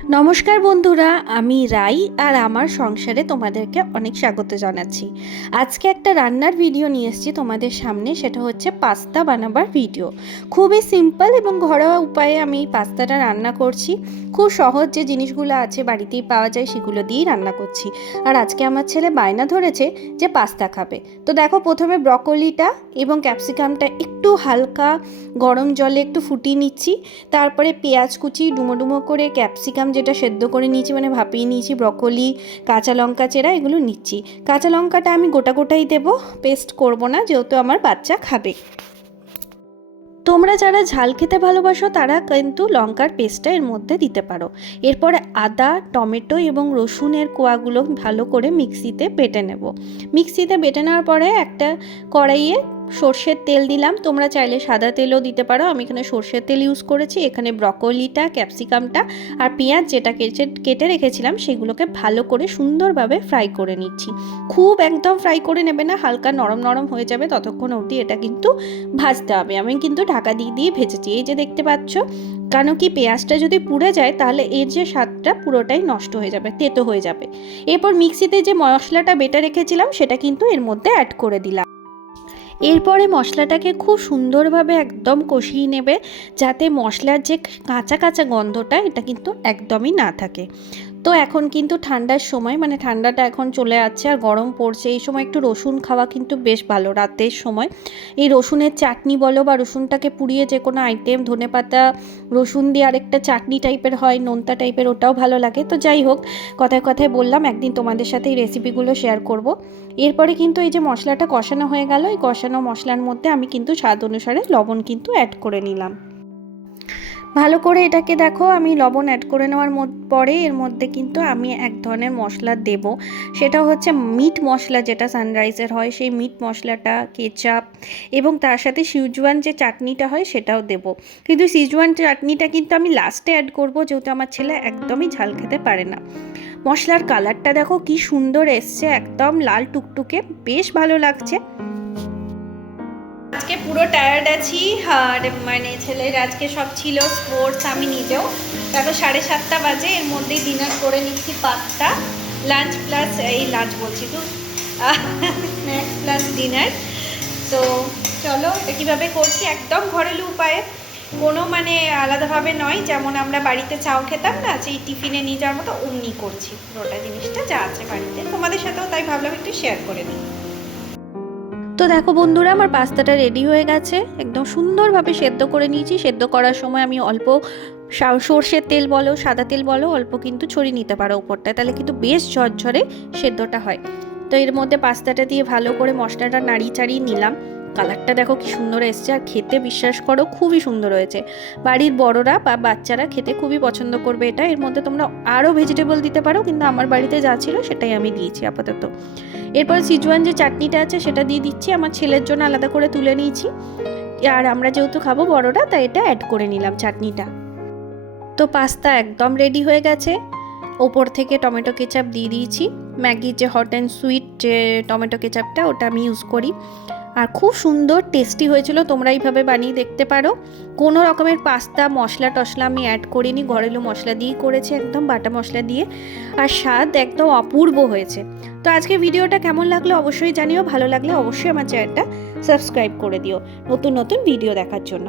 নমস্কার বন্ধুরা, আমি রাই আর আমার সংসারে তোমাদেরকে অনেক স্বাগত জানাচ্ছি। আজকে একটা রান্নার ভিডিও নিয়ে এসেছি তোমাদের সামনে, সেটা হচ্ছে পাস্তা বানাবার ভিডিও। খুবই সিম্পল এবং ঘরোয়া উপায়ে আমি এই পাস্তাটা রান্না করছি। খুব সহজ যে জিনিসগুলো আছে বাড়িতেই পাওয়া যায় সেগুলো দিয়েই রান্না করছি। আর আজকে আমার ছেলে বায়না ধরেছে যে পাস্তা খাবে। তো দেখো, প্রথমে ব্রকলিটা এবং ক্যাপসিকামটা একটু হালকা গরম জলে একটু ফুটিয়ে নিচ্ছি। তারপরে পেঁয়াজ কুচি ডুমো ডুমো করে, ক্যাপসিকাম যেটা সেদ্ধ করে নিয়েছি মানে ভাপিয়ে নিয়েছি, ব্রকলি, কাঁচা লঙ্কা চেরা এগুলো নিচ্ছি। কাঁচা লঙ্কাটা আমি গোটা গোটাই দেবো, পেস্ট করব না, যেহেতু আমার বাচ্চা খাবে। তোমরা যারা ঝাল খেতে ভালোবাসো তারা কিন্তু লঙ্কার পেস্টটা এর মধ্যে দিতে পারো। এরপরে আদা, টমেটো এবং রসুনের কোয়াগুলো ভালো করে মিক্সিতে বেটে নেব। মিক্সিতে বেটে নেওয়ার পরে একটা কড়াইয়ে সর্ষের তেল দিলাম। তোমরা চাইলে সাদা তেলও দিতে পারো, আমি এখানে সর্ষের তেল ইউজ করেছি। এখানে ব্রকলিটা, ক্যাপসিকামটা আর পেঁয়াজ যেটা কেটে রেখেছিলাম সেগুলোকে ভালো করে সুন্দরভাবে ফ্রাই করে নিচ্ছি। খুব একদম ফ্রাই করে নেবে না, হালকা নরম নরম হয়ে যাবে ততক্ষণ অবধি এটা কিন্তু ভাজতে হবে। আমি কিন্তু ঢাকা দিয়ে ভেজেছি, এই যে দেখতে পাচ্ছ। কেন কি, পেঁয়াজটা যদি পুড়ে যায় তাহলে এর যে স্বাদটা পুরোটাই নষ্ট হয়ে যাবে, তেতো হয়ে যাবে। এরপর মিক্সিতে যে মশলাটা বেটে রেখেছিলাম সেটা কিন্তু এর মধ্যে অ্যাড করে দিলাম। এরপরে মশলাটাকে খুব সুন্দরভাবে একদম কষিয়ে নেবে, যাতে মশলার যে কাঁচা কাঁচা গন্ধটা এটা কিন্তু একদমই না থাকে। তো এখন কিন্তু ঠান্ডার সময়, মানে ঠান্ডাটা এখন চলে যাচ্ছে আর গরম পড়ছে, এই সময় একটু রসুন খাওয়া কিন্তু বেশ ভালো। রাতের সময় এই রসুনের চাটনি বলো বা রসুনটাকে পুড়িয়ে যে কোনো আইটেম, ধনেপাতা রসুন দিয়ে আরেকটা চাটনি টাইপের হয়, নোনতা টাইপের, ওটাও ভালো লাগে। তো যাই হোক, কথায় কথায় বললাম একদিন তোমাদের সাথে এই রেসিপিগুলো শেয়ার করব। এরপরে কিন্তু এই যে মশলাটা কষানো হয়ে গেল, এই কষানো মশলার মধ্যে আমি কিন্তু স্বাদ অনুসারে লবণ কিন্তু অ্যাড করে নিলাম। ভালো করে এটাকে দেখো, আমি লবণ অ্যাড করে নেওয়ার পরে এর মধ্যে কিন্তু আমি এক ধরনের মশলা দেব, সেটা হচ্ছে মিট মশলা, যেটা সানরাইজের হয় সেই মিট মশলাটা, কেচাপ এবং তার সাথে সিজওয়ান যে চাটনিটা হয় সেটাও দেব। কিন্তু সিজওয়ান চাটনিটা কিন্তু আমি লাস্টে অ্যাড করব, যেহেতু আমার ছেলে একদমই ঝাল খেতে পারে না। মশলার কালারটা দেখো কি সুন্দর এসছে, একদম লাল টুকটুকে, বেশ ভালো লাগছে। আজকে পুরো টায়ার্ড আছি, আর মানে ছেলের আজকে সব ছিল স্পোর্টস, আমি নিজেও। দেখো 7:30 বাজে, এর মধ্যেই ডিনার করে নিচ্ছি পাস্তা, লাঞ্চ প্লাস এই লাঞ্চ বলছি তো স্ন্যাক্স প্লাস ডিনার। তো চলো এটা কীভাবে করছি, একদম ঘরেলু উপায়ে, কোনো মানে আলাদাভাবে নয়, যেমন আমরা বাড়িতে চাও খেতাম না, সেই টিফিনে নিয়ে যাওয়ার মতো অমনি করছি পুরোটা জিনিসটা যা আছে বাড়িতে, তোমাদের সাথেও তাই ভাবলাম একটু শেয়ার করে নিই। তো দেখো বন্ধুরা, আমার পাস্তাটা রেডি হয়ে গেছে, একদম সুন্দরভাবে সেদ্ধ করে নিয়েছি। সেদ্ধ করার সময় আমি অল্প সর্ষের তেল বলো, সাদা তেল বলো, অল্প কিন্তু ছড়িয়ে নিতে পারো উপরটায়, তাহলে কিন্তু বেশ ঝরঝরে সেদ্ধটা হয়। তো এর মধ্যে পাস্তাটা দিয়ে ভালো করে মশলাটা নাড়িয়ে চাড়িয়ে নিলাম। কালারটা দেখো কি সুন্দর এসছে, আর খেতে বিশ্বাস করো খুবই সুন্দর হয়েছে। বাড়ির বড়রা বা বাচ্চারা খেতে খুবই পছন্দ করবে এটা। এর মধ্যে তোমরা আরও ভেজিটেবল দিতে পারো, কিন্তু আমার বাড়িতে যা ছিল সেটাই আমি দিয়েছি আপাতত। এরপর সিজওয়ান যে চাটনিটা আছে সেটা দিয়ে দিচ্ছি, আমার ছেলের জন্য আলাদা করে তুলে নিয়েছি, আর আমরা যেহেতু খাবো বড়রা তাই এটা অ্যাড করে নিলাম চাটনিটা। তো পাস্তা একদম রেডি হয়ে গেছে। ওপর থেকে টমেটো কেচাপ দিয়ে দিয়েছি, ম্যাগির যে হট অ্যান্ড সুইট যে টমেটো কেচাপটা ওটা আমি ইউজ করি, আর খুব সুন্দর টেস্টি হয়েছিল। তোমরা এইভাবে বানিয়ে দেখতে পারো। কোনো রকমের পাস্তা মশলা টশলা আমি অ্যাড করিনি, ঘরেলু মশলা দিয়েই করেছি, একদম বাটা মশলা দিয়ে, আর স্বাদ একদম অপূর্ব হয়েছে। তো আজকে ভিডিওটা কেমন লাগলো অবশ্যই জানিও, ভালো লাগলে অবশ্যই আমার চ্যানেলটা সাবস্ক্রাইব করে দিও নতুন নতুন ভিডিও দেখার জন্য।